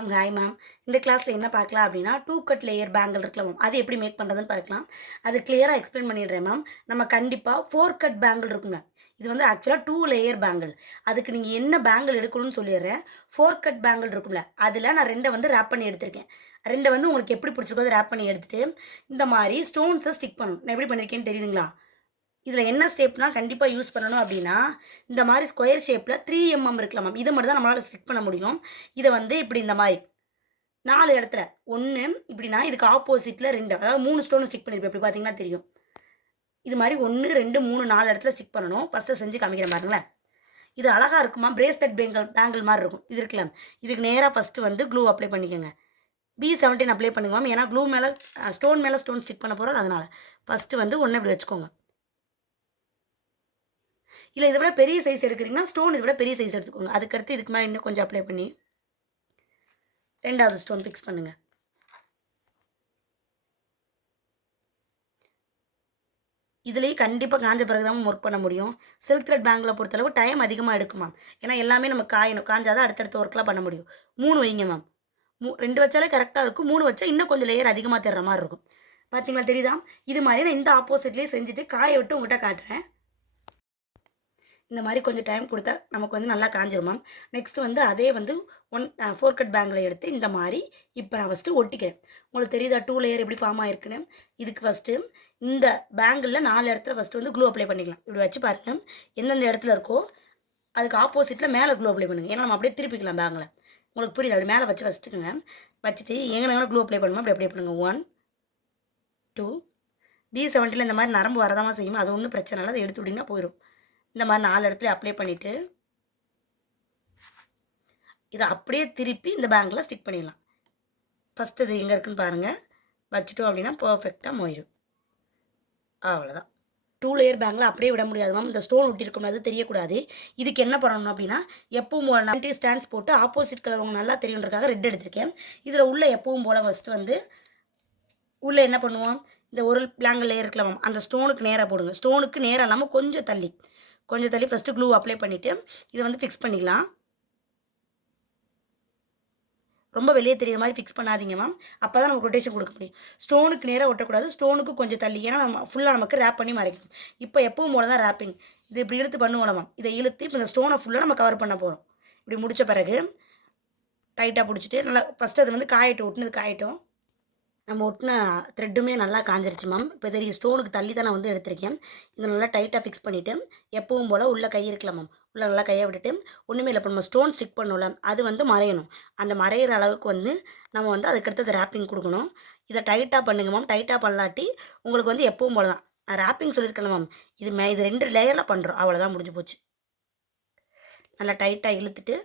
Ma'am hi ma'am. இந்த கிளாஸில் என்ன பார்க்கலாம் அப்படின்னா, டூ கட் லேயர் பேங்கிள் இருக்குல்ல மேம், அது எப்படி மேக் பண்ணுறதுன்னு பார்க்கலாம். அது கிளியராக எக்ஸ்பிளைன் பண்ணிடுறேன் மேம். நம்ம கண்டிப்பாக 4 கட் பேங்கிள் இருக்கும் மேம். இது வந்து ஆக்சுவலாக 2 லேயர் பேங்கிள். அதுக்கு நீங்கள் என்ன பேங்கிள் எடுக்கணும்னு சொல்லிடுறேன். 4 கட் பேங்கிள் இருக்கும்ல, அதில் நான் 2 வந்து ரேப் பண்ணி எடுத்திருக்கேன். 2 வந்து உங்களுக்கு எப்படி பிடிச்சிருக்கோ அதை ரேப் பண்ணி எடுத்துகிட்டு இந்த மாதிரி ஸ்டோன்ஸை ஸ்டிக் பண்ணணும். நான் எப்படி பண்ணியிருக்கேன்னு தெரியுதுங்களா? இதில் என்ன ஸ்டெப்னா கண்டிப்பாக யூஸ் பண்ணணும் அப்படின்னா, இந்த மாதிரி ஸ்கொயர் ஷேப்பில் 3mm இருக்கலாம் மேம். இதை மட்டும் தான் நம்மளால் ஸ்டிக் பண்ண முடியும். இதை வந்து இப்படி இந்த மாதிரி 4 இடத்துல 1 இப்படின்னா இதுக்கு ஆப்போசிட்டில் 2, அதாவது 3 ஸ்டோன் ஸ்டிக் பண்ணியிருப்பேன். இப்படி பார்த்தீங்கன்னா தெரியும். இது மாதிரி 1 2 3 4 இடத்துல ஸ்டிக் பண்ணணும். ஃபஸ்ட்டு செஞ்சு காமிக்கிறேன் பாருங்களேன். இது அழகாக இருக்குமா, பிரேஸ்லெட் பேங்கிள் மாதிரி இருக்கும். இது இருக்கலாம். இதுக்கு நேராக ஃபஸ்ட்டு வந்து க்ளூ அப்ளை பண்ணிக்கோங்க. B17 அப்ளை பண்ணுங்க மேம். ஏன்னா க்ளூ மேலே ஸ்டோன் ஸ்டிக் பண்ண போகிறோம். அதனால் ஃபஸ்ட்டு வந்து 1 இப்படி வச்சுக்கோங்க. இல்லை இதை விட பெரிய சைஸ் எடுக்கிறீங்கன்னா ஸ்டோன் இதை விட பெரிய சைஸ் எடுத்துக்கோங்க. அதுக்கடுத்து இதுக்கு மேலே இன்னும் கொஞ்சம் அப்ளை பண்ணி 2வது ஸ்டோன் ஃபிக்ஸ் பண்ணுங்கள். இதுலேயும் கண்டிப்பாக காஞ்ச பிறகு தான் ஒர்க் பண்ண முடியும். சில்க் த்ரெட் பேங்கில் பொறுத்தளவு டைம் அதிகமாக எடுக்குமா. ஏன்னா எல்லாமே நம்ம காயணும். காஞ்சாதான் அடுத்தடுத்த ஒர்க்லாம் பண்ண முடியும். 3 வைங்க மேம். 2 வச்சாலே கரெக்டாக இருக்கும். 3 வச்சா இன்னும் கொஞ்சம் லேயர் அதிகமாக தர்ற மாதிரி இருக்கும். பார்த்தீங்களா, தெரியுதா? இது மாதிரி நான் இந்த ஆப்போசிட்லேயே செஞ்சுட்டு காய விட்டு உங்கள்கிட்ட காட்டுறேன். இந்த மாதிரி கொஞ்சம் டைம் கொடுத்தா நமக்கு வந்து நல்லா காஞ்சிரும் மேம். நெக்ஸ்ட்டு வந்து அதே வந்து 4 கட் பேங்கில் எடுத்து இந்த மாதிரி இப்போ நான் ஃபஸ்ட்டு ஒட்டிக்கிறேன். உங்களுக்கு தெரியுதா 2 லேயர் எப்படி ஃபார்ம் ஆகிருக்குன்னு? இதுக்கு ஃபஸ்ட்டு இந்த பேங்கிளில் 4 இடத்துல ஃபஸ்ட்டு வந்து க்ளூ அப்ளை பண்ணிக்கலாம். இப்படி வச்சு பாருங்கள். எந்தெந்த இடத்துல இருக்கோ அதுக்கு ஆப்போசிட்டில் மேலே க்ளூ அப்ளை பண்ணுங்கள். ஏன்னா நம்ம அப்படியே திருப்பிக்கலாம் பேங்கில். உங்களுக்கு புரியுது? அப்படி மேலே வச்சு வச்சுட்டுங்க. வச்சுட்டு எங்கே க்ளூ அப்ளை பண்ணுமோ அப்படி அப்ளை பண்ணுங்கள். 1 2 B17 இந்த மாதிரி நரம்பு வரதாமல் செய்யுமோ, அது ஒன்றும் பிரச்சனை இல்லை. அதை எடுத்து விட்டிங்கன்னா போயிடும். இந்த மாதிரி 4 இடத்துல அப்ளை பண்ணிவிட்டு இதை அப்படியே திருப்பி இந்த பேங்கில் ஸ்டிக் பண்ணிடலாம். ஃபஸ்ட்டு இது எங்கே இருக்குன்னு பாருங்கள். வச்சுட்டோம் அப்படின்னா பர்ஃபெக்டாக மோயிடும். அவ்வளோதான். 2 லேயர் பேங்கில் அப்படியே விட முடியாது மேம். இந்த ஸ்டோன் ஒட்டியிருக்கோம், அது தெரியக்கூடாது. இதுக்கு என்ன பண்ணணும் அப்படின்னா, எப்பவும் போல் 90 ஸ்டாண்ட்ஸ் போட்டு ஆப்போசிட் கலர் உங்களுக்கு நல்லா தெரியுன்றக்காக ரெட் எடுத்திருக்கேன். இதில் உள்ள எப்பவும் போல் ஃபஸ்ட்டு வந்து உள்ளே என்ன பண்ணுவோம், இந்த ஒரு பேங்கில் லேயர் இருக்கலாம் மேம், அந்த ஸ்டோனுக்கு நேராக போடுங்க. ஸ்டோனுக்கு நேராக இல்லாமல் கொஞ்சம் தள்ளி ஃபஸ்ட்டு க்ளூ அப்ளை பண்ணிவிட்டு இதை வந்து ஃபிக்ஸ் பண்ணிக்கலாம். ரொம்ப வெளியே தெரியுற மாதிரி ஃபிக்ஸ் பண்ணாதீங்க மேம். அப்போ தான் நமக்கு ரொட்டேஷன் கொடுக்க முடியும். ஸ்டோனுக்கு நேராக ஒட்டக்கூடாது, ஸ்டோனுக்கு கொஞ்சம் தள்ளி. ஏன்னா நம்ம ஃபுல்லாக நமக்கு ரேப் பண்ணி மறைக்கணும். இப்போ எப்பவும் போல தான் ரேப்பிங். இது இப்படி இழுத்து பண்ணுவோம் மேம். இதை இழுத்து இப்போ இந்த ஸ்டோனை ஃபுல்லாக நம்ம கவர் பண்ண போகிறோம். இப்படி முடித்த பிறகு டைட்டாக பிடிச்சிட்டு நல்லா ஃபஸ்ட்டு அது வந்து காயட்டும். ஒட்டுனது காயட்டும். நம்ம ஒட்டின த்ரெட்டுமே நல்லா காஞ்சிருச்சு மேம். இப்போ தெரியும் ஸ்டோனுக்கு தள்ளி தான் நான் வந்து எடுத்திருக்கேன். இதை நல்லா டைட்டாக ஃபிக்ஸ் பண்ணிவிட்டு எப்பவும் போல் உள்ளே கை இருக்கலாம் மேம். உள்ளே நல்லா கையை விட்டுட்டு ஒன்றுமே இல்லை. இப்போ நம்ம ஸ்டோன் ஸ்டிக் பண்ணோம்ல, அது வந்து மறையணும். அந்த மறையிற அளவுக்கு வந்து நம்ம வந்து அதுக்கடுத்து ரேப்பிங் கொடுக்கணும். இதை டைட்டாக பண்ணுங்கள் மேம். டைட்டாக பண்ணலாட்டி உங்களுக்கு வந்து எப்பவும் போல் தான் ரேப்பிங் சொல்லியிருக்கேன் மேம். இது 2 லேயரில் பண்ணுறோம். அவ்வளோதான், முடிஞ்சு போச்சு. நல்லா டைட்டாக இழுத்துட்டு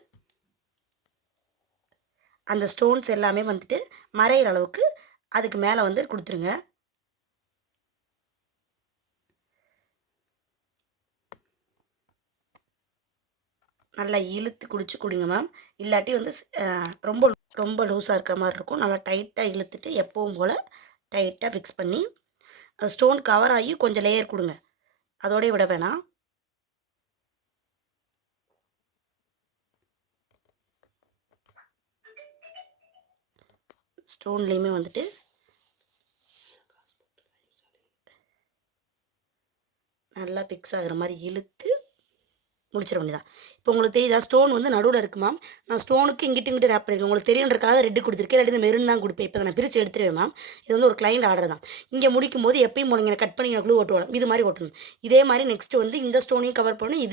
அந்த ஸ்டோன்ஸ் எல்லாமே வந்துட்டு மறையிற அளவுக்கு அதுக்கு மேலே வந்து கொடுத்துருங்க. நல்லா இழுத்து குடிங்க மேம். இல்லாட்டி வந்து ரொம்ப ரொம்ப லூஸாக இருக்கிற மாதிரி இருக்கும். நல்லா டைட்டாக இழுத்துட்டு எப்பவும் போல் டைட்டாக ஃபிக்ஸ் பண்ணி ஸ்டோன் கவர் ஆகி கொஞ்சம் லேயர் கொடுங்க. அதோடய விட வேணாம். ஸ்டோன்லேயுமே வந்துட்டு நல்லா ஃபிக்ஸ் ஆகிற மாதிரி இழுத்து முடிச்சிட வேண்டியதான். இப்போ உங்களுக்கு தெரியுதா ஸ்டோன் வந்து நடுவில் இருக்குது மேம். நான் ஸ்டோனுக்கு இங்கிட்டு ரேப் பண்ணியிருக்கேன். உங்களுக்கு தெரியுன்றக்காக ரெட்டு கொடுத்துருக்கேன். இல்லாட்டி மெரூன் தான் கொடுப்பேன். இப்போ நான் பிரித்து எடுத்துருவேன் மேம். இது வந்து ஒரு கிளைண்ட் ஆர்டர் தான். இங்கே முடிக்கும் போது எப்பயும் போனீங்க கட் பண்ணி க்ளூ ஒட்டுவோம். இது மாதிரி ஒட்டணும். இதே மாதிரி நெக்ஸ்ட்டு வந்து இந்த ஸ்டோனையும் கவர் பண்ணணும்.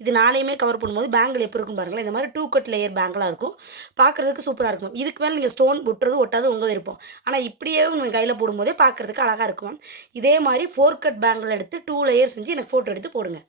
இது 4யுமே கவர் பண்ணும்போது பேங்கில் எப்படி இருக்கும் பாருங்களேன். இந்த மாதிரி 2 கட் லேயர் பேங்கிளாக இருக்கும். பார்க்குறதுக்கு சூப்பராக இருக்கும். இதுக்கு மேலே நீங்கள் ஸ்டோன் ஒட்டாது உங்கள் விருப்பம். ஆனால் இப்படியே உங்கள் கையில் போடும்போதே பார்க்குறதுக்கு அழகாக இருக்கும். இதே மாதிரி 4 கட் பேங்கில் எடுத்து 2 லேயர் செஞ்சு எனக்கு ஃபோட்டோ எடுத்து போடுங்க.